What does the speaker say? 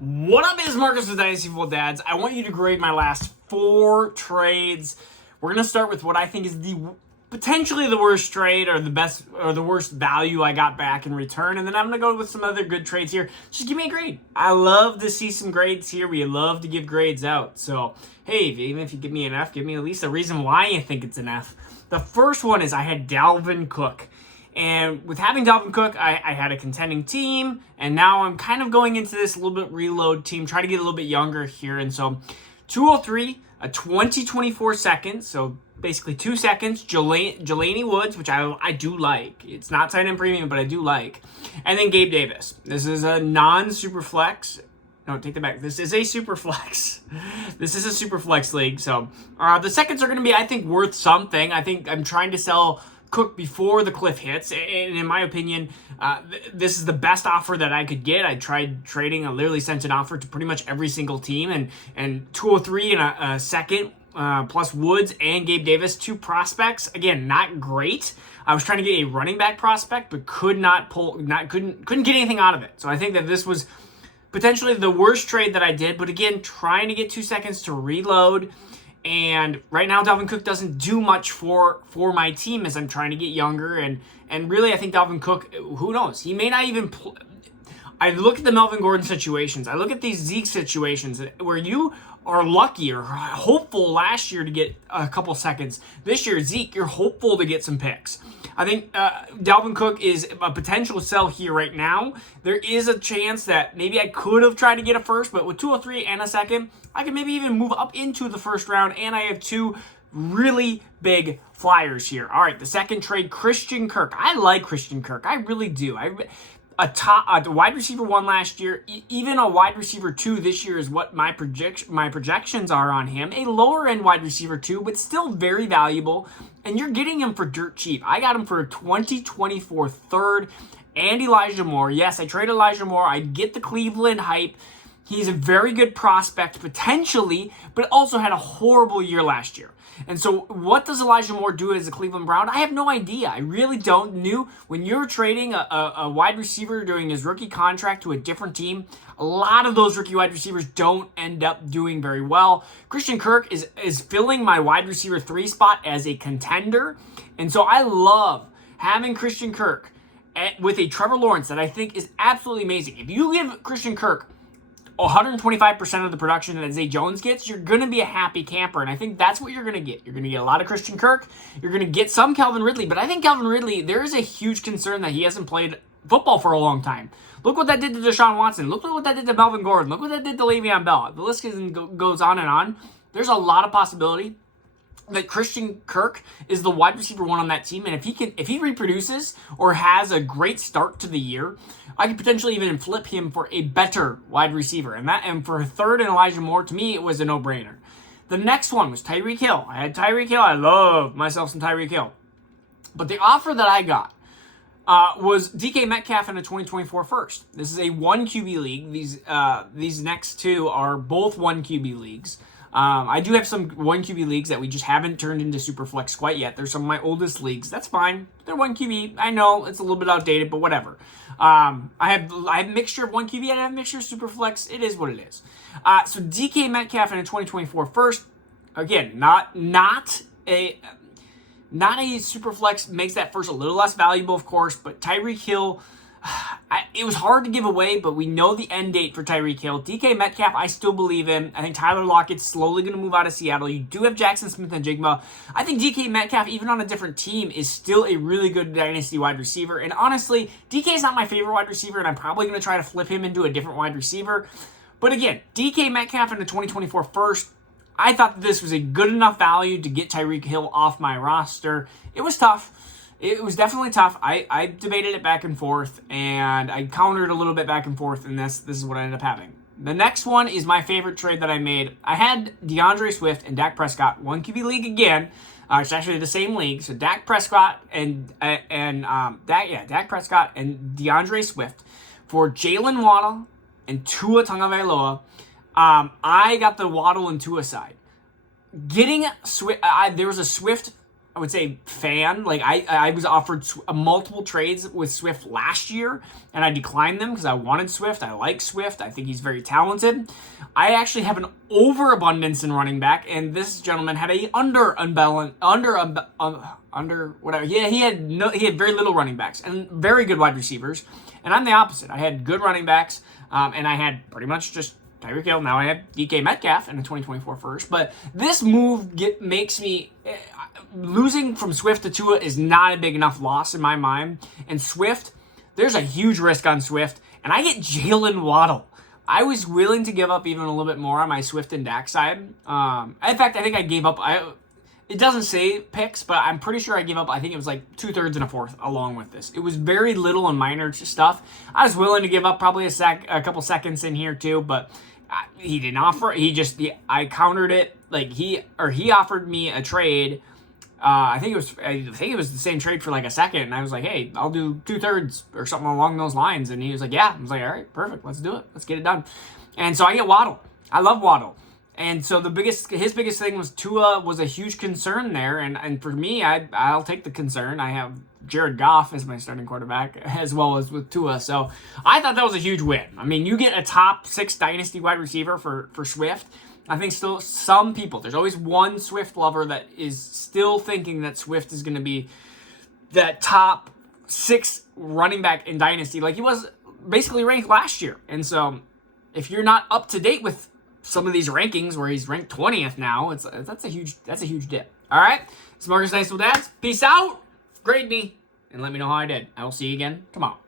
What up, is Marcus with Dynasty Football Dads. I want you to grade my last 4 trades. We're going to start with what I think is potentially the worst trade or the worst value I got back in return. And then I'm going to go with some other good trades here. Just give me a grade. I love to see some grades here. We love to give grades out. So, hey, even if you give me an F, give me at least a reason why you think it's an F. The first one is I had Dalvin Cook. And with having Dalvin Cook, I had a contending team, and now I'm kind of going into this a little bit reload team, try to get a little bit younger here. And so 203, a 2024 second, so basically 2 seconds, Jelani Woods, which I do like. It's not tight end premium, but I do like. And then Gabe Davis. This is a non-super flex. No, take that back. This is a super flex. This is a super flex league. So the seconds are going to be, I think, worth something. I think I'm trying to sell Cook before the cliff hits, and in my opinion, this is the best offer that I could get. I tried trading. I literally sent an offer to pretty much every single team, and 203 in a second, plus Woods and Gabe Davis, 2 prospects. Again, not great. I was trying to get a running back prospect, but couldn't get anything out of it. So I think that this was potentially the worst trade that I did. But again, trying to get 2 seconds to reload. And right now, Dalvin Cook doesn't do much for my team as I'm trying to get younger. And really, I think Dalvin Cook, who knows? He may not even I look at the Melvin Gordon situations. I look at these Zeke situations where you are lucky or hopeful last year to get a couple seconds. This year, Zeke, you're hopeful to get some picks. I think Dalvin Cook is a potential sell here right now. There is a chance that maybe I could have tried to get a first, but with 203 and a second, I can maybe even move up into the first round, and I have 2 really big flyers here. All right, the second trade, Christian Kirk. I like Christian Kirk. I really do. A wide receiver 1 last year, even a wide receiver 2 this year is what my projections are on him. A lower end wide receiver 2, but still very valuable. And you're getting him for dirt cheap. I got him for a 2024 third and Elijah Moore. Yes, I traded Elijah Moore. I get the Cleveland hype. He's a very good prospect potentially, but also had a horrible year last year. And so what does Elijah Moore do as a Cleveland Brown? I have no idea. I really don't know. When you're trading a wide receiver during his rookie contract to a different team, a lot of those rookie wide receivers don't end up doing very well. Christian Kirk is filling my wide receiver 3 spot as a contender. And so I love having Christian Kirk with a Trevor Lawrence that I think is absolutely amazing. If you give Christian Kirk 125% of the production that Zay Jones gets, you're going to be a happy camper. And I think that's what you're going to get. You're going to get a lot of Christian Kirk. You're going to get some Calvin Ridley. But I think Calvin Ridley, there is a huge concern that he hasn't played football for a long time. Look what that did to Deshaun Watson. Look what that did to Melvin Gordon. Look what that did to Le'Veon Bell. The list goes on and on. There's a lot of possibility that Christian Kirk is the wide receiver 1 on that team, and if he reproduces or has a great start to the year, I could potentially even flip him for a better wide receiver. And for a third and Elijah Moore, to me, it was a no-brainer. The next one was Tyreek Hill. I had Tyreek Hill. I love myself some Tyreek Hill. But the offer that I got was DK Metcalf in a 2024 first. This is a 1 QB league. These next 2 are both 1 QB leagues. I do have some 1 QB leagues that we just haven't turned into Superflex quite yet. They're some of my oldest leagues. That's fine. They're 1 QB. I know it's a little bit outdated, but whatever. I have a mixture of 1 QB and I have a mixture of Superflex. It is what it is. So DK Metcalf in a 2024 first. Again, not a Superflex, makes that first a little less valuable, of course, but Tyreek Hill, it was hard to give away, but we know the end date for Tyreek Hill. DK Metcalf, I still believe in. I think Tyler Lockett's slowly going to move out of Seattle. You do have Jackson Smith and Jigma. I think DK Metcalf, even on a different team, is still a really good dynasty wide receiver. And honestly, DK is not my favorite wide receiver, and I'm probably going to try to flip him into a different wide receiver. But again, DK Metcalf in the 2024 first, I thought that this was a good enough value to get Tyreek Hill off my roster. It was tough. It was definitely tough. I debated it back and forth, and I countered a little bit back and forth, and this is what I ended up having. The next one is my favorite trade that I made. I had DeAndre Swift and Dak Prescott, 1 QB league again. It's actually the same league. So Dak Prescott and Dak Prescott and DeAndre Swift for Jalen Waddle and Tua Tagovailoa. I got the Waddle and Tua side. Getting Swift, there was a Swift I would say, fan. Like, I was offered multiple trades with Swift last year, and I declined them because I wanted Swift. I like Swift. I think he's very talented. I actually have an overabundance in running back, and this gentleman had a whatever. Yeah, he had very little running backs and very good wide receivers. And I'm the opposite. I had good running backs, and I had pretty much just Tyreek Hill. Now I have DK Metcalf in the 2024 first. But this move makes me... losing from Swift to Tua is not a big enough loss in my mind. And Swift, there's a huge risk on Swift. And I get Jalen Waddle. I was willing to give up even a little bit more on my Swift and Dak side. In fact, I think I gave up... It doesn't say picks, but I'm pretty sure I gave up, I think it was like 2/3 and a fourth along with this. It was very little and minor stuff. I was willing to give up probably a couple seconds in here too, but he didn't offer. I countered it. Like he offered me a trade. I think it was the same trade for like a second, and I was like, hey, I'll do 2/3 or something along those lines. And he was like, yeah. I was like, all right, perfect, let's do it. Let's get it done. And so I get Waddle. I love Waddle. And so his biggest thing was Tua was a huge concern there, and for me, I'll take the concern. I have Jared Goff as my starting quarterback, as well as with Tua. So I thought that was a huge win. I mean, you get a top 6 dynasty wide receiver for Swift. I think still some people, there's always one Swift lover that is still thinking that Swift is going to be that top 6 running back in dynasty, like he was basically ranked last year. And so if you're not up to date with some of these rankings where he's ranked 20th now, that's a huge dip. All right, it's Marcus Dynasty Dads. Peace out. Grade me and let me know how I did. I will see you again tomorrow.